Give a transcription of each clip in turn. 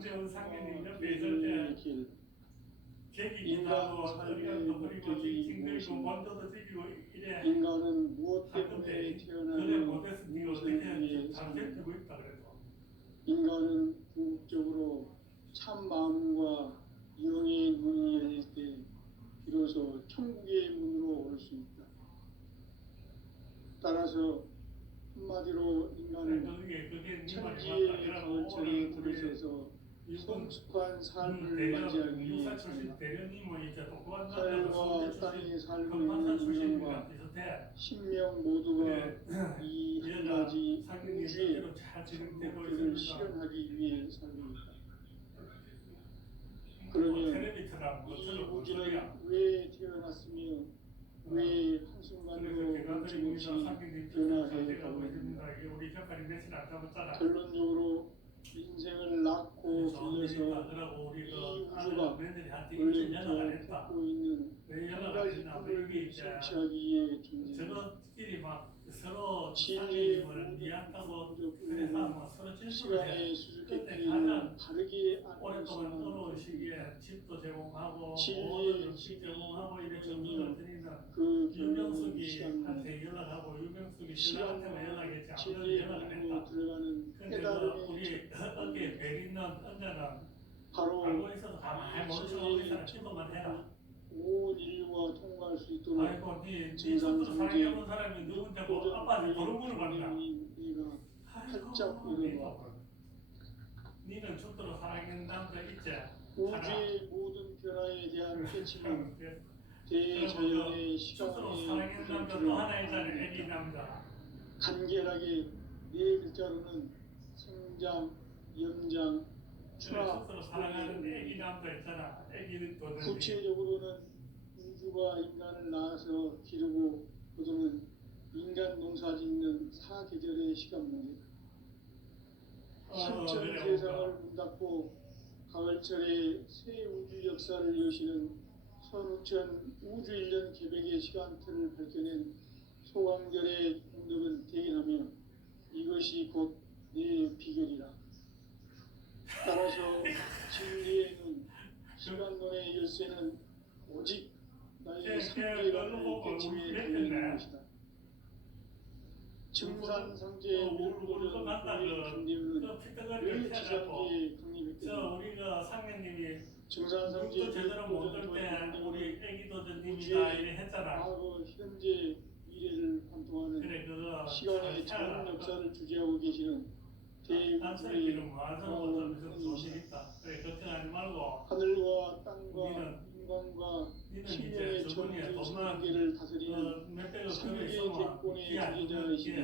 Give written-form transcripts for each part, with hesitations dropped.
강재원 상민님 옆에 있을 때 제기기도 어디가 버리고 징징거리고 먼저도 죽이고 이래 인간은 무엇 때문에 그래 태어나며 못해서 네가 무엇을 어떻게 위해 잘 사는가. 되고 있다 그래도 인간은 궁극적으로 참 마음과 영의 문이 열릴 때 비로소 천국의 문으로 올 수 있다. 따라서 한마디로 인간은 그게 천지의 가을철에 들어서서 성숙한 삶을 맞이하기 위해 산다. 하늘과 땅에 살고 있는 인간과 신명 모두가 이 한 가지 우주의 목표를 실현하기 위해 살고 있다. 그러면 이 우주는 왜 태어났으며 왜 한순간도 멈춤없이 변화해 가고 있는가. 결론적으로 인생을 낳고 길러서 이 우주가 원래부터 갖고 있는 한 가지 꿈을 성취하기 위해 존재한다. 진리의 모든 부족뿐 시간의 수수께끼를 바르게 아는 것만 진리의 핵심이며 그 결론은 시간입니다. 시간과 진리의 문으로 들어가는 깨달음의 바로 진리의 온 인류가 통과할 수 있도록 증상상제 우리가 활짝 열어봐. 니는 죽도록 사랑하는 남자 있지? 우주의 모든 변화에 대한 깨침은 대자연의 시간의 구조를 간결하게 네 글자로는 생장, 영장, 출하, 구체적으로는 우주가 인간을 낳아서 기르고 거두는 인간 농사 짓는 사계절의 시간 문제다. 신천 세상을 문닫고 가을철에 새 우주 역사를 여시는 선우천 우주 1년 계획의 시간틀을 밝혀낸 소강결의 공덕은 대견하며 이것이 곧 내 비결이라. 따라서 진리의 눈, 시간론의 열쇠는 오직 나의 상계라는 깨침에 달려있는 것이다. 증산상제의 물고전 강림은 왜 지상계에 강림했겠는가. 증산상제의 물고전 강림은 우주의 과거, 현재, 미래를 관통하는 시간의 전 역사를 주재하고 계시는 대우주의 놀라운 분이시다. 하늘과 땅과 인간과 신명의 전 인신관계를 다스리는 삼계 객권의 주제자이시다.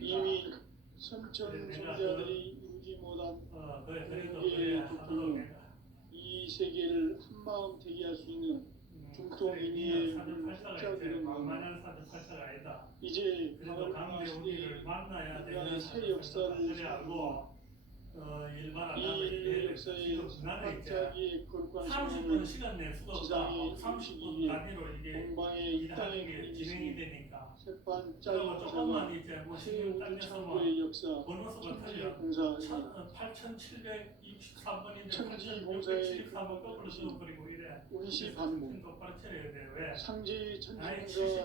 이미 선천성자들이 이루지 못한 공개의 족보는 이 세계를 한마음 되게 할 수 있는 중통인의의 숫자들은 이제 가을과 시대의 인간의 새 역사를 살고 이 인류 역사의 반짝이의 거룩한 신념을 지상에 이루시기 위해 동방에 이 땅에 그림이 있으니 새판 짧은 역사가 새 우주 창조의 역사 천지 공사의 운시 반복 상지 천지공사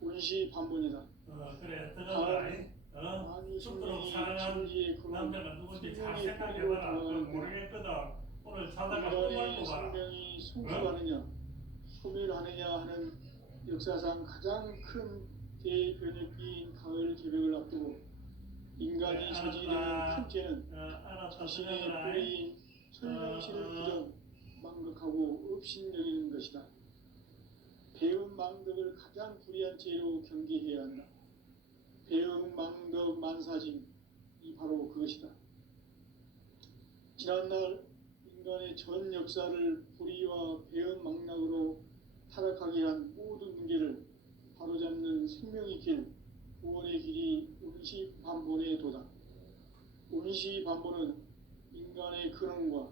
운시 반복이다. 많이 죽도록 신명이 천지의 그런 생명의 뿌리로 들어가는데 인간의 생명이 성숙하느냐 소멸하느냐 하는 역사상 가장 큰 대변혁기인 가을 개벽을 앞두고 인간이 저지르는 큰 죄는 자신의 뿌리인 설명실을 부정 망극하고 업신여기는 것이다. 배운 망덕을 가장 불의한 죄로 경계해야 한다. 배응 망덕 만사진 이 바로 그것이다. 지난날 인간의 전 역사를 불의와 배응 망락으로 타락하게 한 모든 문제를 바로잡는 생명의 길, 구원의 길이 운시반본에 도다. 운시반본은 인간의 근원과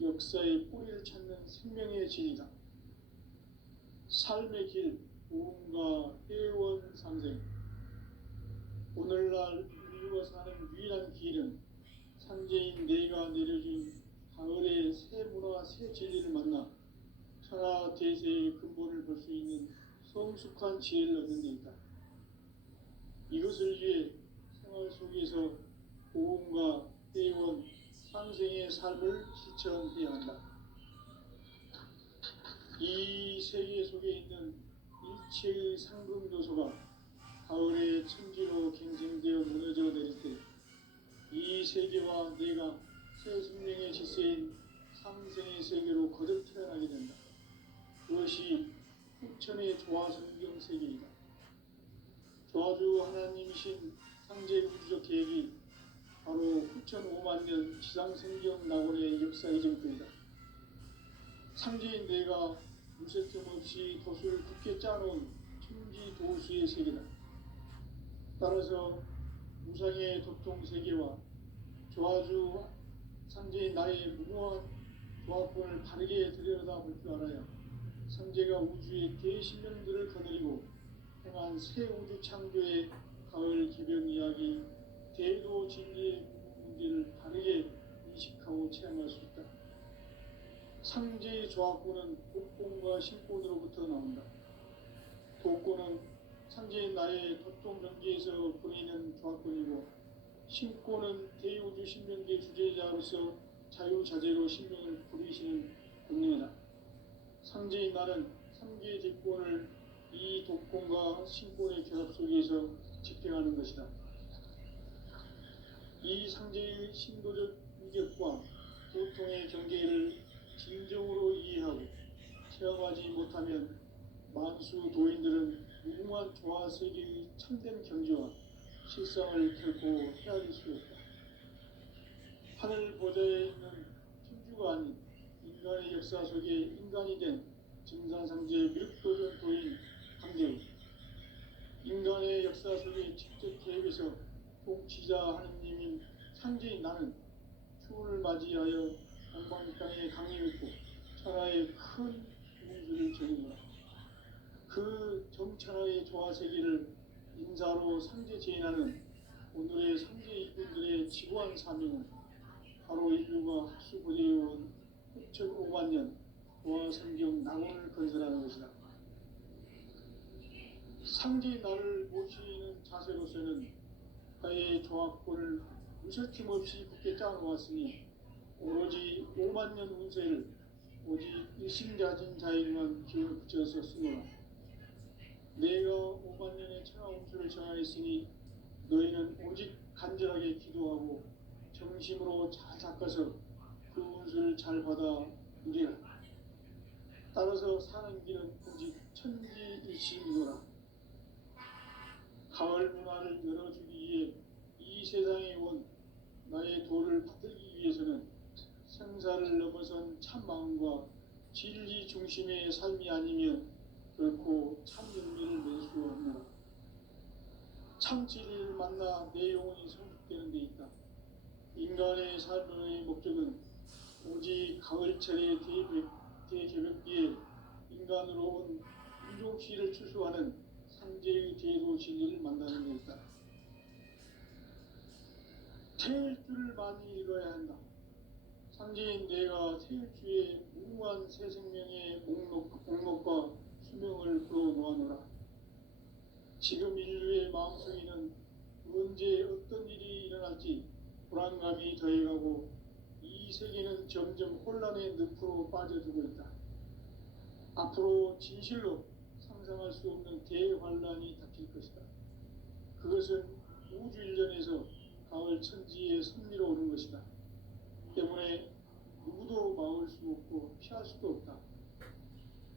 역사의 뿌리를 찾는 생명의 진이다. 삶의 길, 보험과 회원 상생. 오늘날 인류가 사는 유일한 길은 성숙한 지혜를 얻는 데 있다. 이것을 위해 생활 속에서 고음과 회원, 상생의 삶을 실천해야 한다. 이 세계 속에 있는 일체의 상금 요소가 가을의 천지로 갱생되어 무너져 내릴 때 이 세계와 내가 새 생명의 질서인 상생의 세계로 거듭 태어나게 된다. 그것이 후천의 조화성경 세계이다. 조화주 하나님이신 상제 우주적 계획이 바로 후천 5만 년 지상생경 낙원의 역사의 정토이다. 상제인 내가 무쇠틈 없이 돛을 굳게 짜놓은 천지 도수의 세계다. 따라서 무상의 도통 세계와 조화주 상제인 나의 무궁한 조화권을 바르게 들여다볼 줄 알아야 상제가 우주의 대신령들을 거느리고 행한 새 우주 창조의 가을 개변 이야기 대도 진리의 문제를 바르게 인식하고 체험할 수 있다. 상제의 조화권은 독권과 신권으로부터 나온다. 독권은 상제인 나의 도통 경계에서 보이는 조화권이고 신권은 대우주 신명계 주제자로서 자유자재로 신명을 부리시는 권능이다. 상제인 나는 3개의 대권을 이 독권과 신권의 결합 속에서 집행하는 것이다. 이 상제의 신도적 위격과 보통의 경계를 진정으로 이해하고 체험하지 못하면 만수 도인들은 무궁한 조화 세계의 참된 경지와 실상을 결코 헤아릴 수 없다. 하늘 보좌에 있는 천주가 아닌 인간의 역사 속에 인간이 된 증산상제의 밀도전 도인 강제우, 인간의 역사 속에 직접 개입해서 통치자 하느님인 상제인 나는 추운을 맞이하여 동방 땅에 강림했고 천하의 큰 운수를 전이노라. 그 정천하의 조화세계를 인사로 상제 제인하는 오늘의 상제 이분들의 지구한 사명은 바로 인류가 학수고대해온 후천 5만 년 조화성경 낙원을 건설하는 것이다. 상제의 나를 모시는 자세로서는 나의 조화권을 무설킴 없이 굳게 짜놓았으니 오로지 5만 년 운세를 오직 일심자진 자에게만 기운을 붙여서 쓰노라. 내가 5만 년의 천하 운수를 정하였으니 너희는 오직 간절하게 기도하고 정심으로 잘 닦아서 그 운수를 잘 받아 누리라. 따라서 사는 길은 오직 천지일심이노라. 가을 문화를 열어주기 위해 이 세상에 온 나의 도를 받들기 위해서는 생사를 넘어선 참마음과 진리 중심의 삶이 아니면 결코 참 열매를 낼 수 없노라. 참 진리를 만나 내 영혼이 성숙되는 데 있다. 인간의 삶의 목적은 오직 가을철의 대개벽기에 인간으로 온 인종시를 추수하는 상제의 대도 진리를 만나는 데 있다. 태일주를 많이 읽어야 한다. 상제인 내가 태일주의 무궁한 새 생명의 목록과 수명을 풀어놓아노라. 지금 인류의 마음속에는 언제 어떤 일이 일어날지 불안감이 더해가고 이 세계는 점점 혼란의 늪으로 빠져들고 있다. 앞으로 진실로 상상할 수 없는 대환란이 닥칠 것이다. 그것은 우주 일전에서 가을 천지의 섭리로 오는 것이다. 때문에 누구도 막을 수 없고 피할 수도 없다.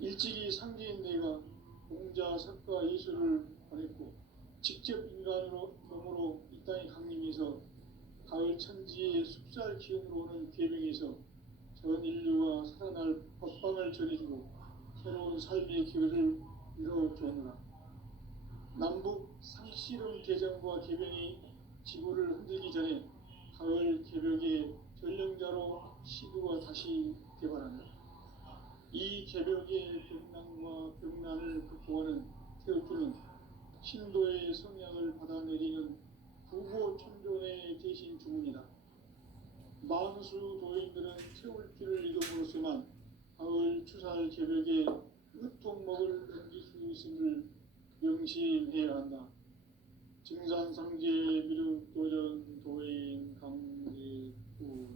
일찍이 상제인 내가 공자, 석가, 예수를 보냈고 직접 인간으로 몸으로 이 땅에 강림해서 가을 천지의 숲살 기운으로 오는 계명에서 전 인류가 살아날 법방을 전해주고 새로운 삶의 기회를 이뤄주었노라. 남북 상씨름 대전과 개변이 지구를 흔들기 전에 가을 개벽의 전령자로 시도가 다시 개발한다. 이 개벽의 병난과 병난을 극복하는 태울주는 신도의 성향을 받아내리는 부고천존의 대신 주문이다. 만수 도인들은 태울주를 이름으로서만 가을 추살 개벽에 으통먹을 넘길 수 있음을 명심해야 한다. 증산상제 미륵도전 도인 강제구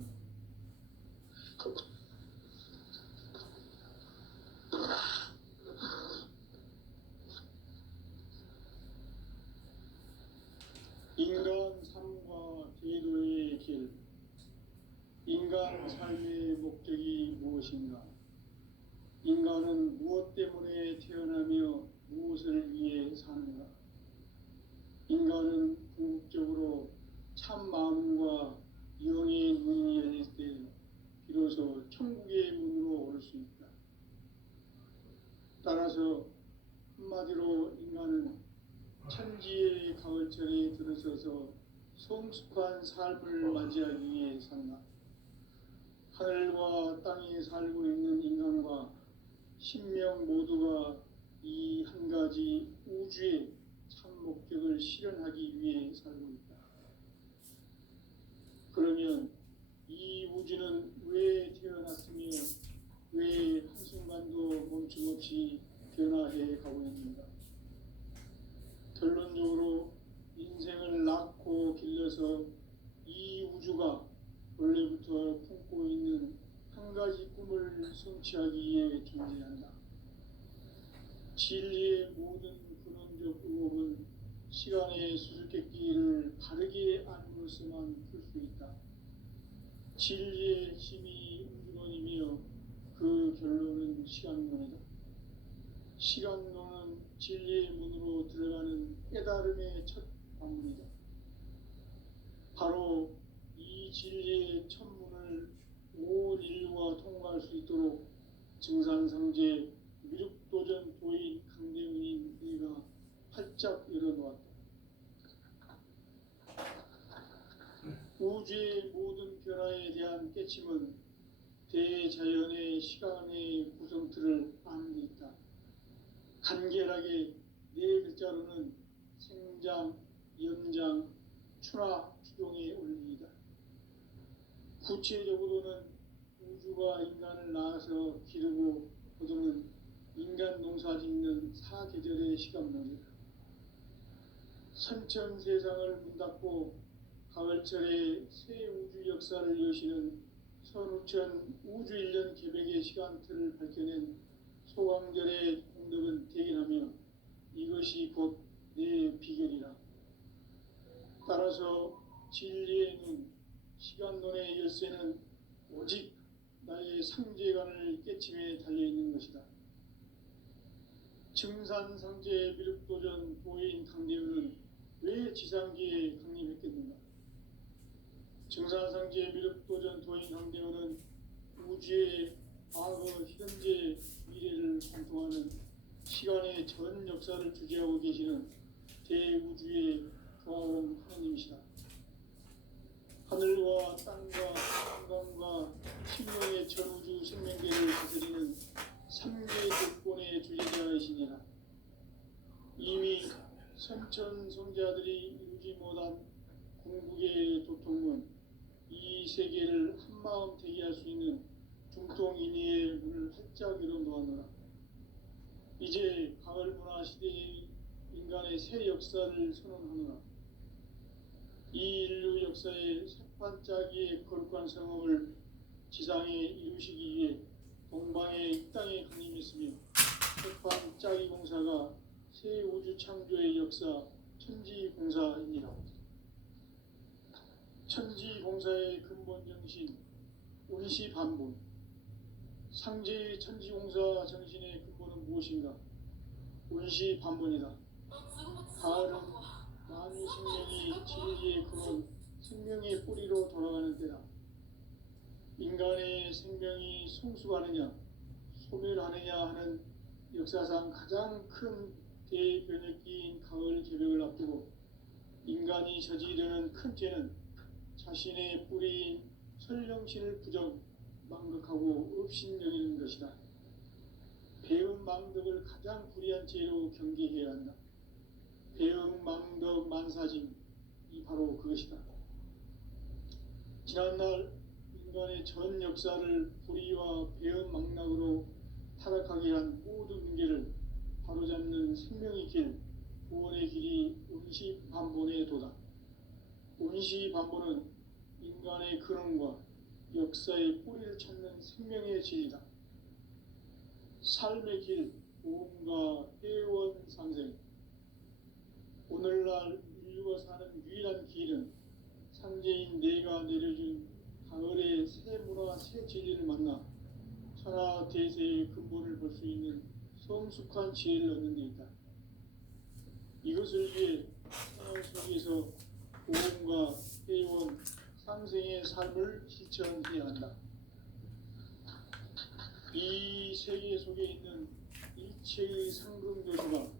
인간 삶과 제도의 길. 인간 삶의 목적이 무엇인가? 인간은 무엇 때문에 태어나며 무엇을 위해 사는가? 인간은 궁극적으로 참 마음과 영의 문이 열릴 때 비로소 천국의 문으로 오를 수 있다. 따라서 한마디로 인간은 천지의 가을철에 들어서서 성숙한 삶을 맞이하기 위해 산다. 하늘과 땅에 살고 있는 인간과 신명 모두가 이 한 가지 우주의 참 목적을 실현하기 위해 살고 있다. 그러면 이 우주는 왜 태어났으며 왜 한순간도 멈춤없이 변화해 가고 있는가? 결론적으로 인생을 낳고 길러서 이 우주가 원래부터 품고 있는 한 가지 꿈을 성취하기 위해 존재한다. 진리의 모든 근원적 의혹은 시간의 수수께끼를 바르게 알므로서만 풀 수 있다. 진리의 힘이 우주론이며 그 결론은 시간론이다. 시간론은 진리의 문으로 들어가는 깨달음의 첫 방문이다. 바로 이 진리의 천문을 온 인류가 통과할 수 있도록 증산상제 미륵도전 도인 강대훈인 네가 활짝 열어놓았다. 우주의 모든 변화에 대한 깨침은 대자연의 시간의 구성틀을 아는 데 있다. 간결하게 네 글자로는 생장, 연장, 추나 추종의 원리이다. 구체적으로는 우주가 인간을 낳아서 기르고 거두는 인간 농사 짓는 사계절의 시간론이다. 선천 세상을 문 닫고 가을철에 새 우주 역사를 여시는 선우천 우주 1년 계백의 시간틀을 밝혀낸 소강절의 공덕은 대견하며 이것이 곧 내 비결이라. 따라서 진리의 눈, 시간론의 열쇠는 오직 나의 상제관을 깨침에 달려있는 것이다. 증산상제 미륵도전 도인 강대훈은 왜 지상계에 강림했겠는가? 증산상제 미륵도전 도인 강대훈은 우주의 과거, 현재, 미래를 관통하는 시간의 전 역사를 주재하고 계시는 대우주의 조화원 하나님이시다. 하늘과 땅과 한강과 신명의 전우주 생명계를 다스리는 삼계 조건의 주제자이시니라. 이미 선천 성자들이 이루지 못한 궁극의 도통은 이 세계를 한마음 되게 할 수 있는 중통인의의 문을 활짝 열어놓았노라. 이제 가을 문화 시대의 인간의 새 역사를 선언하노라. 이 인류 역사의 새반짝이의 거룩한 성험을 지상에 이루시기 위해 동방의 이 땅에 강림했으며 새반짝이 공사가 새 우주 창조의 역사 천지공사이니라. 천지공사의 근본 정신 운시반본. 상제의 천지공사 정신의 근본은 무엇인가? 운시반본이다. 가을은 만유 생명이 진리의 근원, 생명의 뿌리로 돌아가는 때다. 인간의 생명이 성숙하느냐, 소멸하느냐 하는 역사상 가장 큰 대변혁기인 가을 개벽을 앞두고 인간이 저지르는 큰 죄는 자신의 뿌리인 설령신을 부정, 망극하고 업신여기는 것이다. 배은 망덕을 가장 불의한 죄로 경계해야 한다. 배은 망덕 만사짐이 바로 그것이다. 지난날 인간의 전 역사를 불의와 배은 망락으로 타락하게 한 모든 문제를 바로잡는 생명의 길, 구원의 길이 운시반본에 도다. 운시반본은 인간의 근원과 역사의 뿌리를 찾는 생명의 진리다. 삶의 길, 보험과 회원 상생. 오늘날 인류가 사는 유일한 길은 상제인 내가 내려준 가을의 새 문화, 새 진리를 만나 천하 대세의 근본을 볼 수 있는 성숙한 지혜를 얻는 데 있다. 이것을 위해 천하 속에서 보험과 회원 상생의 삶을 실천해야 한다. 이 세계 속에 있는 일체의 상금 도시가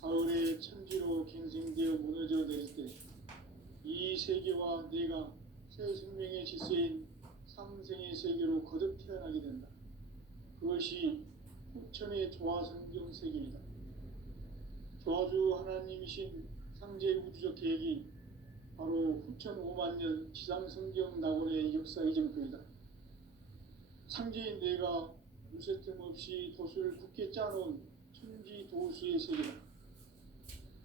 가을의 천지로 갱생되어 무너져 내릴 때 이 세계와 내가 새 생명의 질서인 상생의 세계로 거듭 태어나게 된다. 그것이 후천의 조화성경 세계이다. 조화주 하나님이신 상제 우주적 계획이 바로 후천 5만 년 지상성경 낙원의 역사 이정표이다. 상제인 내가 무쇠틈 없이 도수를 굳게 짜놓은 천지 도수의 세계다.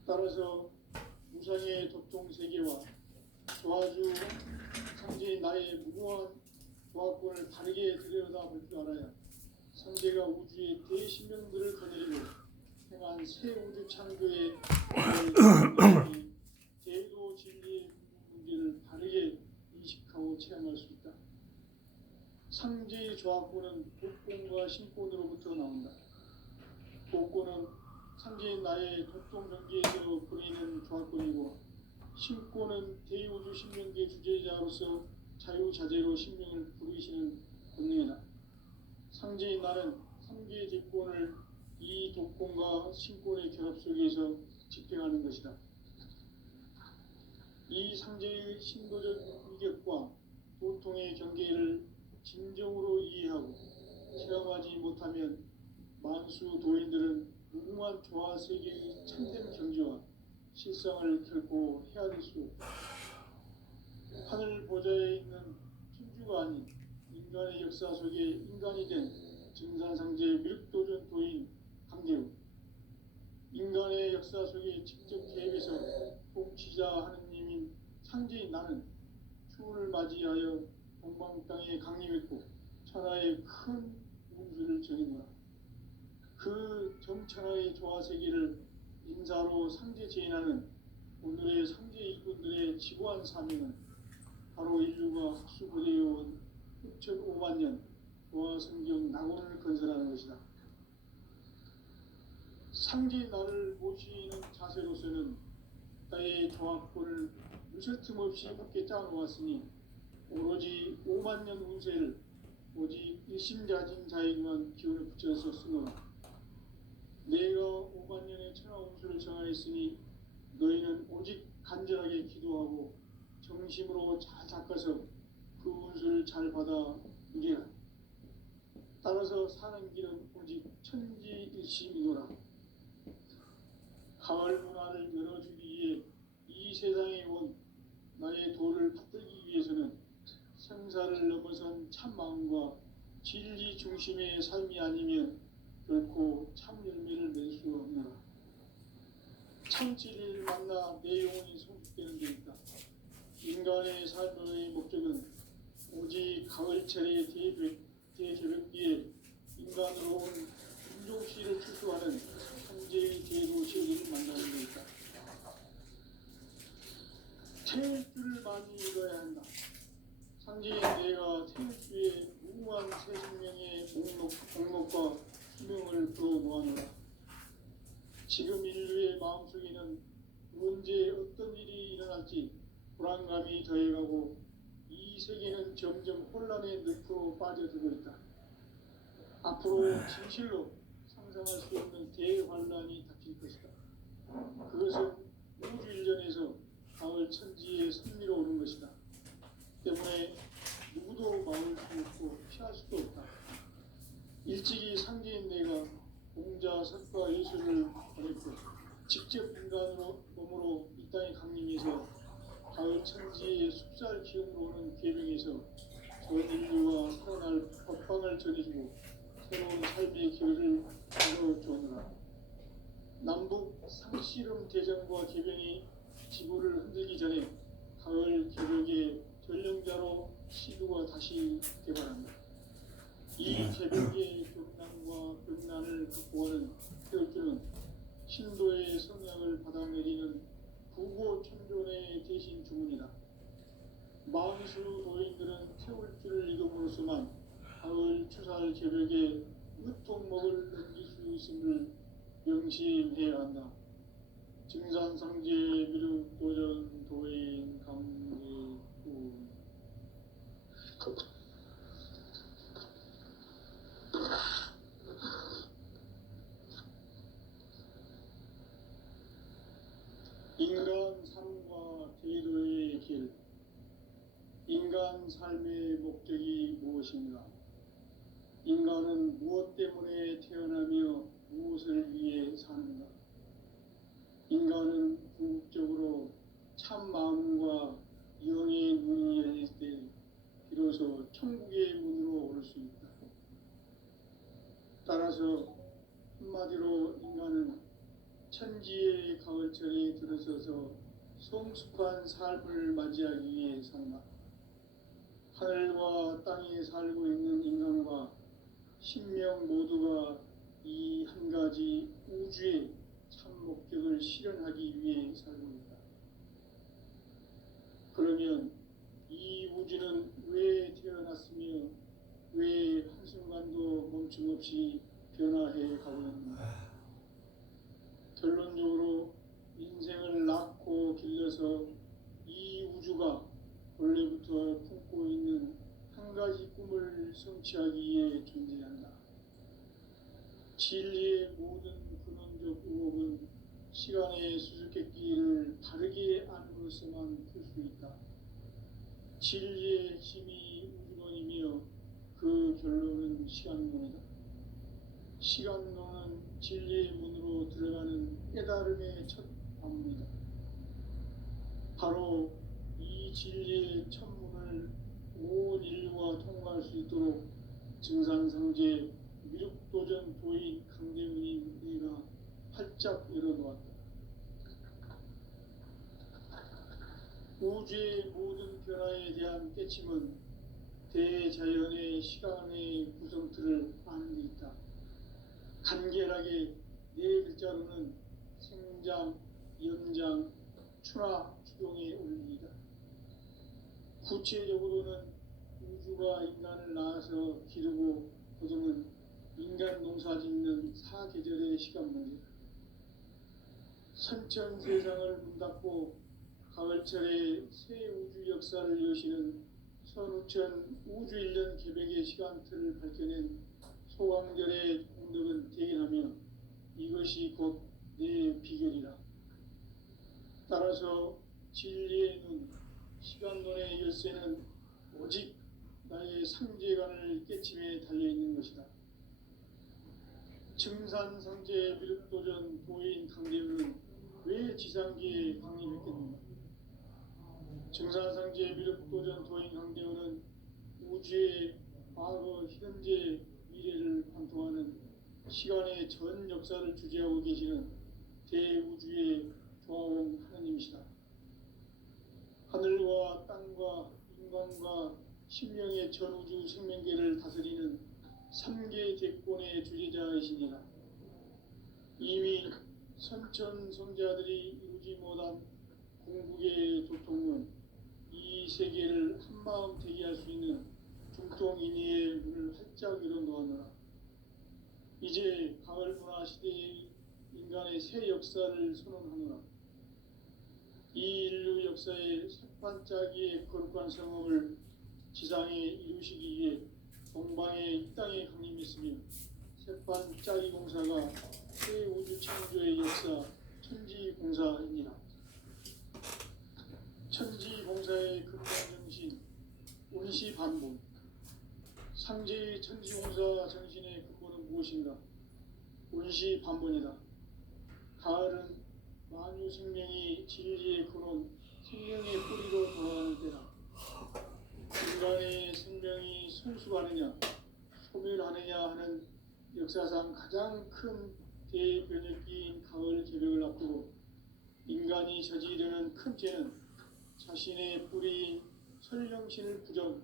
따라서 무상의 도통 세계와 조화주 상제인 나의 무궁한 조화권을 바르게 들여다볼 줄 알아야 상제가 우주의 대신명들을 거느리고 행한 새 우주 창조의 제도 진리의 문제를 바르게 인식하고 체험할 수 있다. 상제의 조화권은 복권과 신권으로부터 나온다. 복권은 상제인 나의 도통 경계에서 보이는 조화권이고, 신권은 대우주 신명계 주제자로서 자유자재로 신명을 부르시는 권능이다. 상제인 나는 3개의 대권을 이 도권과 신권의 결합 속에서 집행하는 것이다. 이 상제의 신도적 위격과 도통의 경계를 진정으로 이해하고 체험하지 못하면 만수 도인들은 무궁한 조화 세계의 참된 경지와 실상을 결코 헤아릴 수 없다. 하늘 보좌에 있는 천주가 아닌 인간의 역사 속에 인간이 된 증산상제 밀도전 도인 강계우, 인간의 역사 속에 직접 개입해서 통치자 하느님인 상제인 나는 추운을 맞이하여 동방 땅에 강림했고 천하의 큰 운수를 전했노라. 그 정천하의 조화 세계를 인사로 상제 제인하는 오늘의 상제 일꾼들의 지구한 사명은 바로 인류가 흑수고대해온 6,500만 년 조화 성경 낙원을 건설하는 것이다. 상제 나를 모시는 자세로서는 나의 조화권을 무쇠틈 없이 굳게 짜놓았으니 오로지 5만 년 운세를 오직 일심자진 자에게만 기운을 붙여서 쓰노라. 내가 5만 년의 천하 운수를 정하였으니 너희는 오직 간절하게 기도하고 정심으로 잘 닦아서 그 운수를 잘 받아 누리라. 따라서 사는 길은 오직 천지일심이노라. 가을 문화를 열어주기 위해 이 세상에 온 나의 도를 받들기 위해서는 생사를 넘어선 참마음과 진리 중심의 삶이 아니면 결코 참 열매를 낼 수 없노라. 참 진리를 만나 내 영혼이 성숙되는 데 있다. 인간의 삶의 목적은 오직 가을철의 대개벽기에 인간으로 온 인종씨를 추수하는 상제의 제도 진리를 만나는 데 있다. 태일주를 많이 읽어야 한다. 상제인 내가 태일주의 무궁한 새 생명의 목록과 수명을 풀어 모아노라. 지금 인류의 마음속에는 언제 어떤 일이 일어날지 불안감이 더해가고 이 세계는 점점 혼란의 늪으로 빠져들고 있다. 앞으로 진실로 상상할 수 없는 대환란이 닥칠 것이다. 그것은 우주 일전에서 가을 천지의 승리로 오는 것이다. 때문에 누구도 막을 수 없고 피할 수도 없다. 일찍이 상제인 내가 공자, 석과 예술을 보냈고 직접 인간으로 몸으로 이 땅에 강림해서 가을 천지의 숲살 기운으로 오는 계명에서 전 인류와 살아날 법방을 전해주고 새로운 삶의 길을 열어주었노라. 남북 상씨름 대전과 개변이 지구를 흔들기 전에 가을 개벽의 전령자로 시도가 다시 개발합니다. 이 개벽의 격난과 극난을 극복하는 태울주는 신도의 성약을 받아내리는 부고 천존의 대신 주문이다. 만수 도인들은 태울주를 이름으로서만 가을 추살 개벽의 으통목을 넘길 수 있음을 명심해야 한다. 증산상제 미륵 도전 도인 강제구 인간 삶과 제도의 길. 인간 삶의 목적이 무엇인가? 인간은 무엇 때문에 태어나며 무엇을 위해 사는가? 인간은 궁극적으로 참 마음과 영의 눈이 열릴 때 비로소 천국의 문으로 오를 수 있다. 따라서 한마디로 인간은 천지의 가을철에 들어서서 성숙한 삶을 맞이하기 위해 산다. 하늘과 땅에 살고 있는 인간과 신명 모두가 이 한 가지 우주의 참 목적을 실현하기 위해 살고 있다. 그러면 이 우주는 왜 태어났으며 왜 한순간도 멈춤없이 변화해 가고 있는가? 결론적으로 인생을 낳고 길러서 이 우주가 원래부터 품고 있는 한 가지 꿈을 성취하기 위해 존재한다. 진리의 모든 근원적 의혹은 시간의 수수께끼를 바르게 안으로서만 풀 수 있다. 진리의 핵심이 우주론이며 그 결론은 시간론이다. 시간론은 진리의 문으로 들어가는 깨달음의 첫 방문이다. 바로 이 진리의 첫 문을 온 인류가 통과할 수 있도록 증산상제 미륵도전 도인 강대훈이 내가 활짝 열어놓았다. 우주의 모든 변화에 대한 깨침은 대자연의 시간의 구성틀을 아는 데 있다. 간결하게 네 글자로는 생장, 연장, 추나 추동의 원리이다. 구체적으로는 우주가 인간을 낳아서 기르고 거두는 인간 농사 짓는 사계절의 시간 문제다. 선천 세상을 문 닫고 가을철에 새 우주 역사를 여시는 선우천 우주 1년 개벽의 시간틀을 밝혀낸 소강절의 공덕은 대견하며 이것이 곧 내 비결이라. 따라서 진리의 눈, 시간론의 열쇠는 오직 나의 상제관을 깨침에 달려있는 것이다. 증산상제 미륵도전 도인 강대훈은 왜 지상기에 강림했겠는가? 증산상제 미륵도전 도인 강대훈은 우주의 과거, 현재, 미래를 관통하는 시간의 전 역사를 주재하고 계시는 대우주의 조화원 하나님이시다. 하늘과 땅과 인간과 신명의 전우주 생명계를 다스리는 3계 대권의 주재자이시니라. 이미 선천 성자들이 이루지 못한 궁극의 조통은 이 세계를 한마음 되게 할 수 있는 중통인의의 문을 활짝 열어놓았노라. 이제 가을 문화 시대의 인간의 새 역사를 선언하노라. 이 인류 역사의 새반짝이의 거룩한 성험을 지상에 이루시기 위해 동방의 이 땅에 강림했으며 새반짝이 공사가 새 우주 창조의 역사 천지공사이니라. 천지공사의 근본 정신 운시반본. 상제의 천지공사 정신의 근본은 무엇인가? 운시반본이다. 가을은 만유 생명이 진리의 근원, 생명의 뿌리로 돌아가는 때다. 인간의 생명이 성숙하느냐, 소멸하느냐 하는 역사상 가장 큰 대변혁기인 가을 개벽을 앞두고 인간이 저지르는 큰 죄는 자신의 뿌리인 설령신을 부정,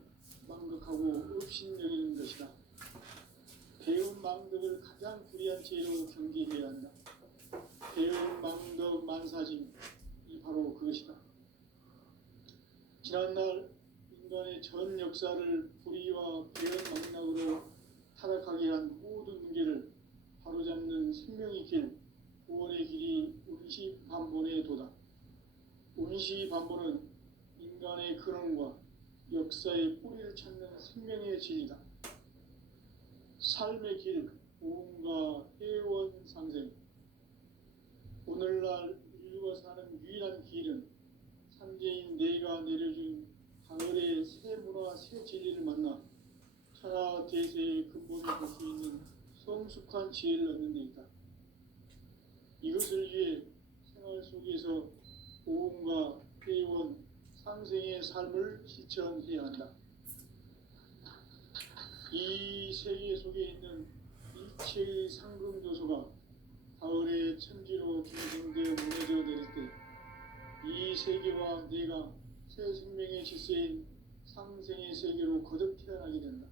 망극하고 업신여기는 것이다. 배운 망덕을 가장 불의한 죄로 경계해야 한다. 배운 망덕 만사짐이 바로 그것이다. 지난날 인간의 전 역사를 불의와 배은 망락으로 타락하게 한 모든 문제를 바로잡는 생명의 길, 구원의 길이 운시반본의 도다. 운시반본은 인간의 근원과 역사의 뿌리를 찾는 생명의 진리다. 삶의 길, 보험과 회원 상생. 오늘날 인류가 사는 유일한 길은 삼재인 내가 내려준 가을의 새 문화, 새 진리를 만나 천하 대세의 근본을 볼 수 있는 성숙한 지혜를 얻는 데 있다. 이것을 위해 생활 속에서 보험과 회원, 상생의 삶을 실천해야 한다. 이 세계 속에 있는 일체의 상금 요소가 가을의 천지로 경성되어 무너져 내릴 때 이 세계와 내가 새 생명의 질서인 상생의 세계로 거듭 태어나게 된다.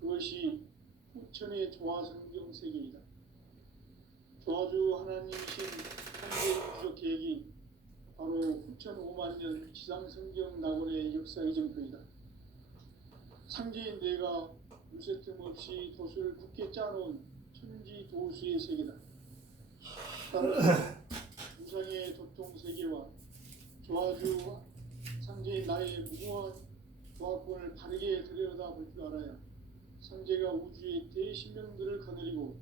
그것이 후천의 조화성경 세계이다. 조화주 하나님이신 창조 우주적 계획이 바로 후천 5만 년 지상성경 낙원의 역사 이정표이다. 상제인 내가 무쇠 틈 없이 도수를 굳게 짜놓은 천지 도수의 세계다. 따라서 우상의 도통 세계와 조화주 상제인 나의 무궁한 조화권을 바르게 들여다볼 줄 알아야 상제가 우주의 대신명들을 거느리고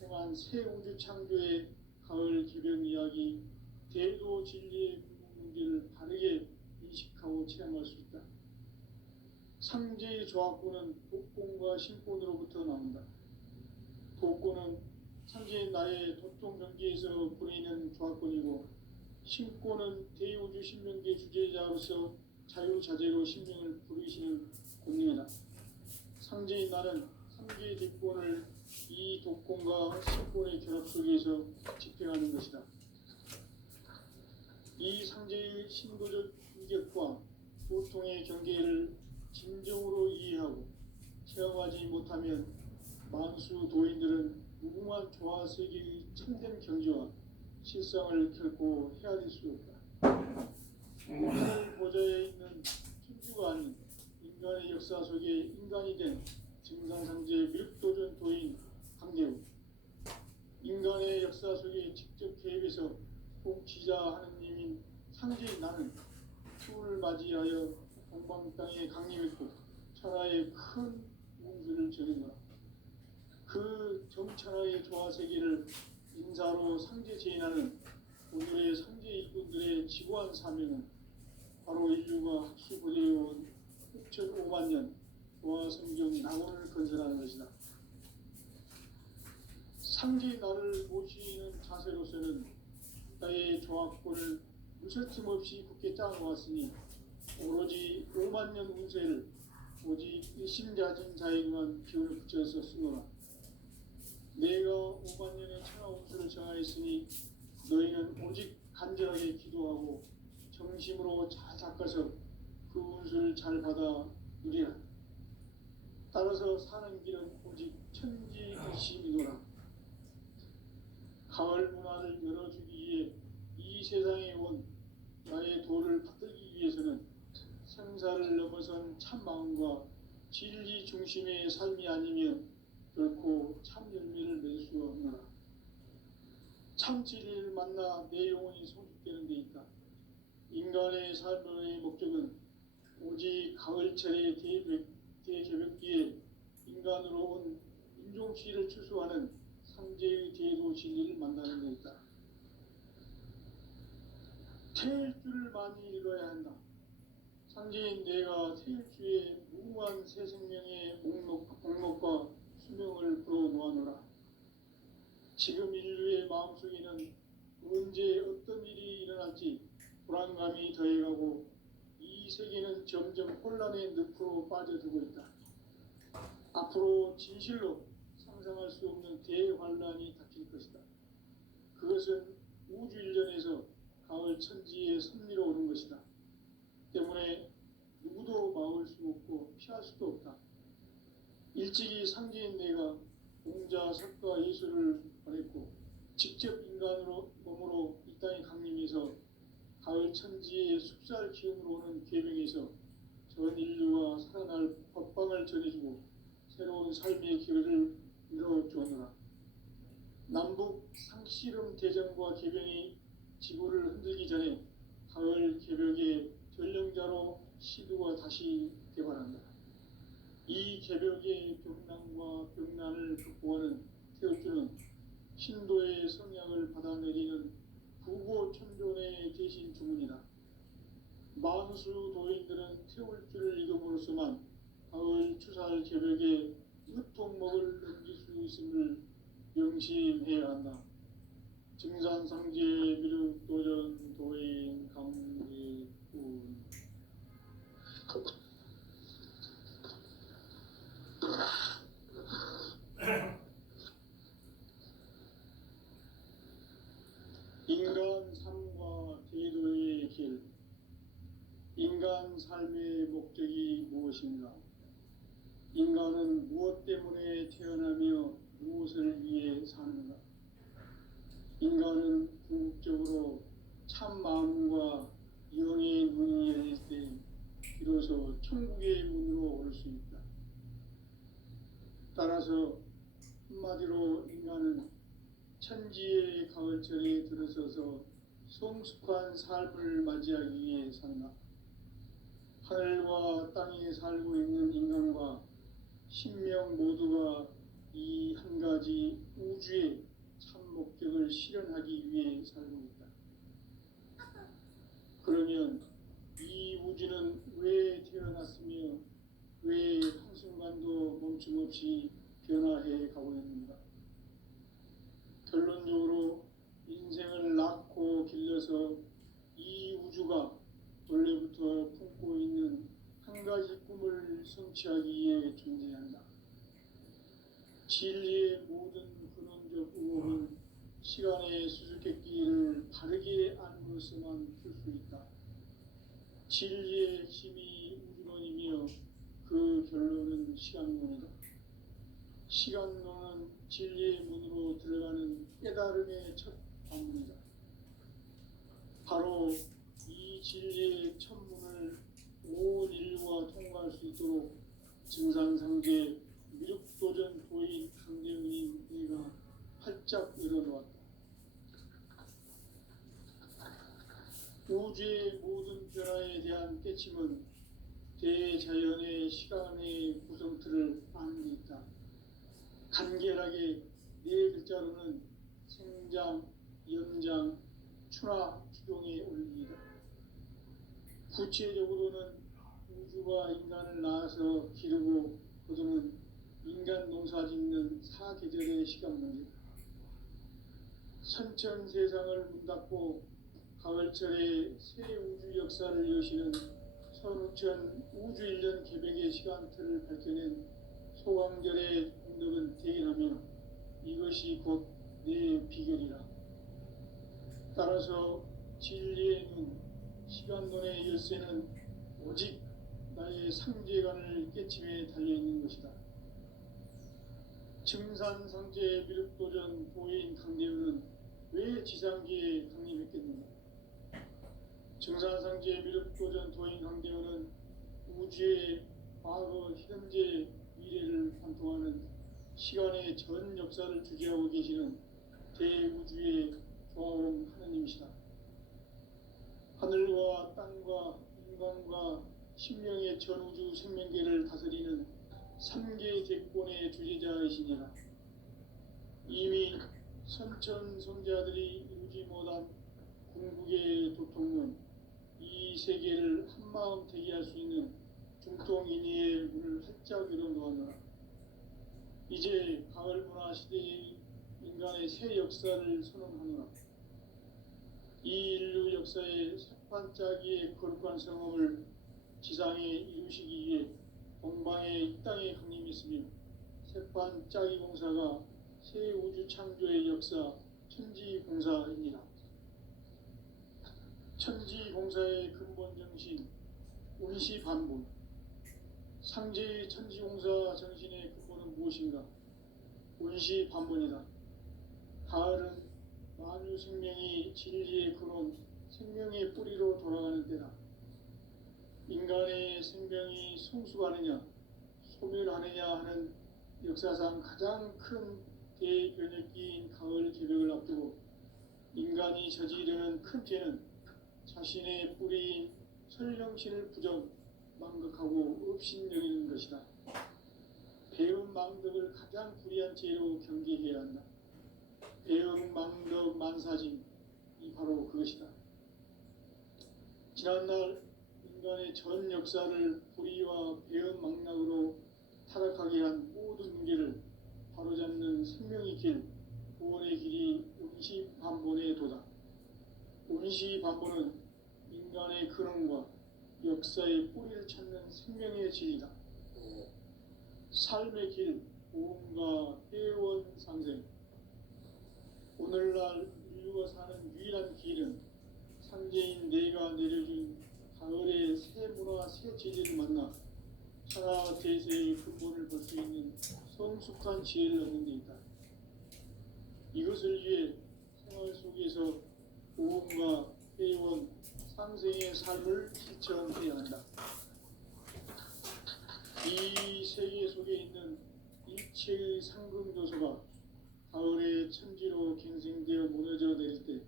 행한 새 우주 창조의 가을 개벽 이야기, 대도 진리의 문제를 바르게 인식하고 체험할 수 있다. 상제의 조화권은 독권과 신권으로부터 나온다. 독권은 상제인 나의 도통 경계에서 부리는 조화권이고, 신권은 대우주 신명계 주제자로서 자유자재로 신명을 부르시는 권능이다. 상제인 나는 상제의 뒷권을 이 독권과 신권의 결합 속에서 집행하는 것이다. 이 상제의 신도적 인격과 보통의 경계를 진정으로 이해하고 체험하지 못하면 만수 도인들은 무궁한 조화 세계의 참된 경지와 실상을 결코 헤아릴 수 없다. 하늘 보좌에 있는 천주가 아닌 인간의 역사 속에 인간이 된 증산상제 밀도전 도인 강대우, 인간의 역사 속에 직접 개입해서 통치자 하느님인 상제인 나는 추운을 맞이하여 동방 땅에 강림했고 천하의 큰 운수를 적인다. 그 정천하의 조화 세계를 인사로 상제 제인하는 오늘의 상제 일꾼들의 지고한 사명은 바로 인류가 학수부대해온 6,5만 년 조화 성경 낙원을 건설하는 것이다. 상제 나를 모시는 자세로서는 나의 조화권을 무설틈 없이 굳게 짜놓았으니 오로지 5만 년 운세를 오직 일심자진 자에게만 기운을 붙여서 쓰노라. 내가 5만 년의 천하 운수를 정하였으니 너희는 오직 간절하게 기도하고 정심으로 잘 닦아서 그 운수를 잘 받아 누리라. 따라서 사는 길은 오직 천지 일심이노라. 가을 문화를 열어주기 위해 이 세상에 온 나의 도를 받들기 위해서는 생사를 넘어선 참 마음과 진리 중심의 삶이 아니면 결코 참 열매를 맺을 수 없노라. 참 진리를 만나 내 영혼이 소집되는 데 있다. 인간의 삶의 목적은 오직 가을철의 대개벽기에 인간으로 온 인종시를 추수하는 상제의 대도 진리를 만나는 데 있다. 태일주를 많이 읽어야 한다. 상제인 내가 태일주의 무궁한 새 생명의 목록과 수명을 불어놓아노라. 지금 인류의 마음속에는 언제 어떤 일이 일어날지 불안감이 더해가고 이 세계는 점점 혼란의 늪으로 빠져들고 있다. 앞으로 진실로 상상할 수 없는 대환란이 닥칠 것이다. 그것은 우주 일련에서 가을 천지의 섭리로 오는 것이다. 때문에 누구도 막을 수 없고 피할 수도 없다. 일찍이 상제인 내가 공자, 석가, 예수를 보냈고 직접 인간으로 몸으로 이 땅에 강림해서 가을 천지의 숲살 기운으로 오는 계명에서 전 인류가 살아날 법방을 전해주고 새로운 삶의 길을 이뤄주었노라. 남북 상씨름 대전과 개병이 지구를 흔들기 전에 가을 개벽의 전령자로 시두가 다시 개발한다. 이 개벽의 벽난과 벽난을 극복하는 태울주는 신도의 성향을 받아내리는 부고천존의 대신 주문이다. 만수 도인들은 태울주를 읽음으로써만 가을 추살 개벽의 으통목을 넘길 수 있음을 명심해야 한다. 증산상제 미륵도전 도인 감리군. 인간 삶과 제도의 길. 인간 삶의 목적이 무엇인가? 인간은 무엇 때문에 태어나며 무엇을 위해 사는가? 인간은 궁극적으로 참 마음과 영의 눈이 열릴 때 비로소 천국의 문으로 올 수 있다. 따라서 한마디로 인간은 천지의 가을철에 들어서서 성숙한 삶을 맞이하기 위해 산다. 하늘과 땅에 살고 있는 인간과 신명 모두가 이 한 가지 우주의 참 목적을 실현하기 위해 살고 있다. 그러면 이 우주는 왜 태어났으며 왜 한순간도 멈춤없이 변화해 가고 있는가? 결론적으로 인생을 낳고 길러서 이 우주가 원래부터 품고 있는 한 가지 꿈을 성취하기 위해 존재한다. 진리의 모든 근원적 의혹은 시간의 수수께끼를 바르게 안으로서만 풀 수 있다. 진리의 핵심이 우주론이며 그 결론은 시간론이다. 시간론은 진리의 문으로 들어가는 깨달음의 첫 방문이다. 바로 이 진리의 첫 문을 온 인류가 통과할 수 있도록 증산상제 미륵도전 도인 강대훈인 내가 활짝 열어놓았다. 우주의 모든 변화에 대한 깨침은 대자연의 시간의 구성틀을 아는 데 있다. 간결하게 네 글자로는 생장, 연장, 추나 추종의 원리이다. 구체적으로는 우주가 인간을 낳아서 기르고 거두는 인간 농사 짓는 사계절의 시간론이다. 선천 세상을 문닫고 가을철에 새 우주 역사를 여시는 선우천 우주일년 개백의 시간틀을 밝혀낸 소강절의 공덕은 대견하며 이것이 곧 내 비결이라. 따라서 진리의 눈, 시간론의 열쇠는 오직 나의 상제관을 깨침에 달려있는 것이다. 증산상제 미륵도전 도인 강대훈은 왜 지상계에 강림했겠는가? 증산상제 미륵도전 도인 강대훈은 우주의 과거, 현재, 미래를 관통하는 시간의 전 역사를 주재하고 계시는 대우주의 조화원 하느님이시다. 하늘과 땅과 인간과 신명의 전우주 생명계를 다스리는 3개 대권의 주재자이시니라. 이미 선천성자들이 이루지 못한 궁극의 도통은 이 세계를 한마음 되게 할 수 있는 중통인의의 문을 활짝 열어놓았노라. 이제 가을 문화 시대의 인간의 새 역사를 선언하노라. 이 인류 역사의 새판짜기의 거룩한 성업을 지상에 이루시기 위해 동방의 이 땅에 강림했으며 새판짜기 공사가 새 우주 창조의 역사 천지공사입니다. 천지공사의 근본 정신, 운시반본. 상제의 천지공사 정신의 근본은 무엇인가? 운시반본이다. 가을은 만유 생명이 진리의 근원, 생명의 뿌리로 돌아가는 때다. 인간의 생명이 성숙하느냐, 소멸하느냐 하는 역사상 가장 큰 대변혁기인 가을 개벽을 앞두고 인간이 저지르는 큰 죄는 자신의 뿌리인 설령신을 부정, 망극하고 업신여기는 것이다. 배음 망덕을 가장 불의한 죄로 경계해야 한다. 배음 망덕 만사짐이 바로 그것이다. 지난날 인간의 전 역사를 불의와 배음 망락으로 타락하게 한 모든 문제를 바로잡는 생명의 길, 구원의 길이 운시반본의 도다. 운시반본은 인간의 근원과 역사의 뿌리를 찾는 생명의 진리다. 삶의 길, 보험과 회원 상생. 오늘날 인류가 사는 유일한 길은 상제인 내가 내려준 가을의 새 문화, 새 진리를 만나 천하 대세의 근본을 볼 수 있는 성숙한 지혜를 얻는 데 있다. 이것을 위해 생활 속에서 보험과 회원, 상생의 삶을 실천해야 한다. 이 세계 속에 있는 일체의 상금조소가 가을의 천지로 갱생되어 무너져 내릴 때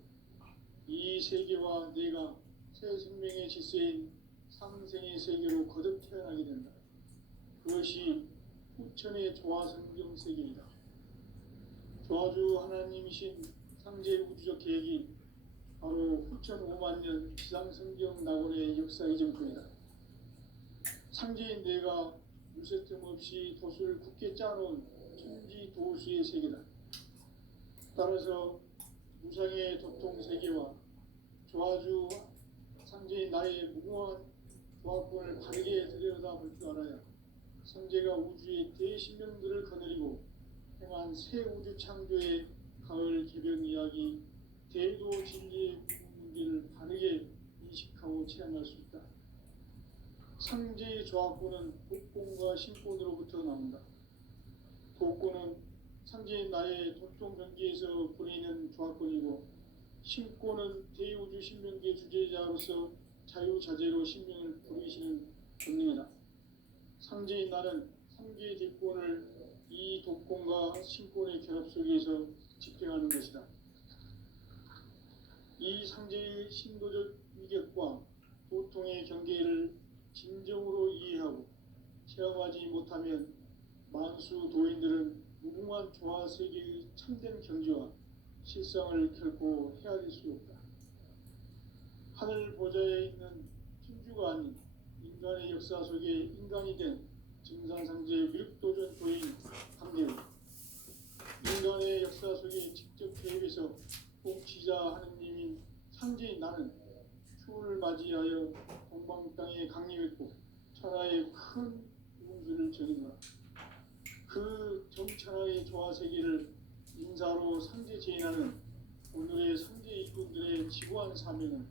이 세계와 내가 새 생명의 질서인 상생의 세계로 거듭 태어나게 된다. 그것이 후천의 조화성경 세계이다. 조화주 하나님이신 상제 우주적 계획이 바로 후천 5만년 지상성경 낙원의 역사 이전권이다. 상제인 내가 유세 틈 없이 도수를 굳게 짜놓은 천지 도수의 세계다. 따라서 무상의 도통세계와 조화주 상제인 나의 무궁한 조화권을 바르게 들여다볼 줄 알아야 성제가 우주의 대신명들을 거느리고 행한 새 우주 창조의 가을 개변 이야기, 대도 진리의 문제를 바르게 인식하고 체험할 수 있다. 상제의 조화권은 독권과 신권으로부터 나온다. 독권은 상제인 나의 도통 경계에서 보내는 조화권이고, 신권은 대우주 신명계 주제자로서 자유자재로 신명을 부리시는 본능이다. 상제인 나는 상계의 대권을 이 독권과 신권의 결합 속에서 집행하는 것이다. 이 상제의 신도적 위격과 도통의 경계를 진정으로 이해하고 체험하지 못하면 만수 도인들은 무궁한 조화 세계의 참된 경지와 실상을 결코 헤아릴 수 없다. 하늘 보좌에 있는 천주가 아닌 인간의 역사 속에 인간이 된 증산상제 위륵도전 도인 강대우, 인간의 역사 속에 직접 개입해서 통치자 하느님인 상제인 나는 추운을 맞이하여 동방 땅에 강림했고 천하의 큰 운수를 전했노라. 그 정천하의 조화세계를 인사로 상제 제인하는 오늘의 상제 일꾼들의 지구한 사명은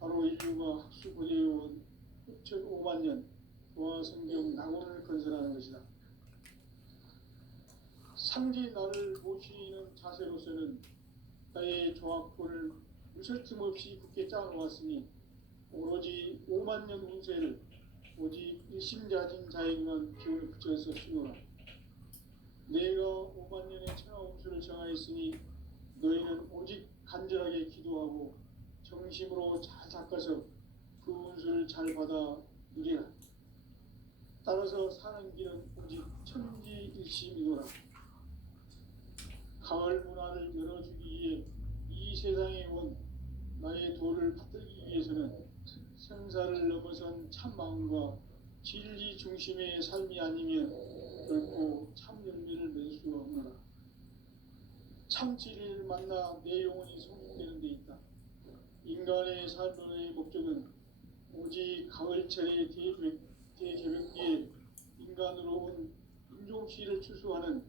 바로 인류가 학수고대해온 6,500년 조화성경 낙원을 건설하는 것이다. 상제 나를 모시는 자세로서는 나의 조화권을 무설 틈 없이 굳게 짜놓았으니 오로지 5만년 운세를 오직 일심자진 자에게만 기운을 붙여서 쓰노라. 내가 5만년의 천하 운수를 정하였으니 너희는 오직 간절하게 기도하고 정심으로 잘 닦아서 그 운수를 잘 받아 누리라. 따라서 사는 길은 오직 천지일심이노라. 가을 문화를 열어주기 위해 이 세상에 온 나의 도를 받들기 위해서는 생사를 넘어선 참 마음과 진리 중심의 삶이 아니면 결코 참 열매를 맺을 수가 없노라. 참 진리를 만나 내 영혼이 성숙되는 데 있다. 인간의 삶의 목적은 오직 가을철의 대개벽기에 인간으로 온 인종시를 추수하는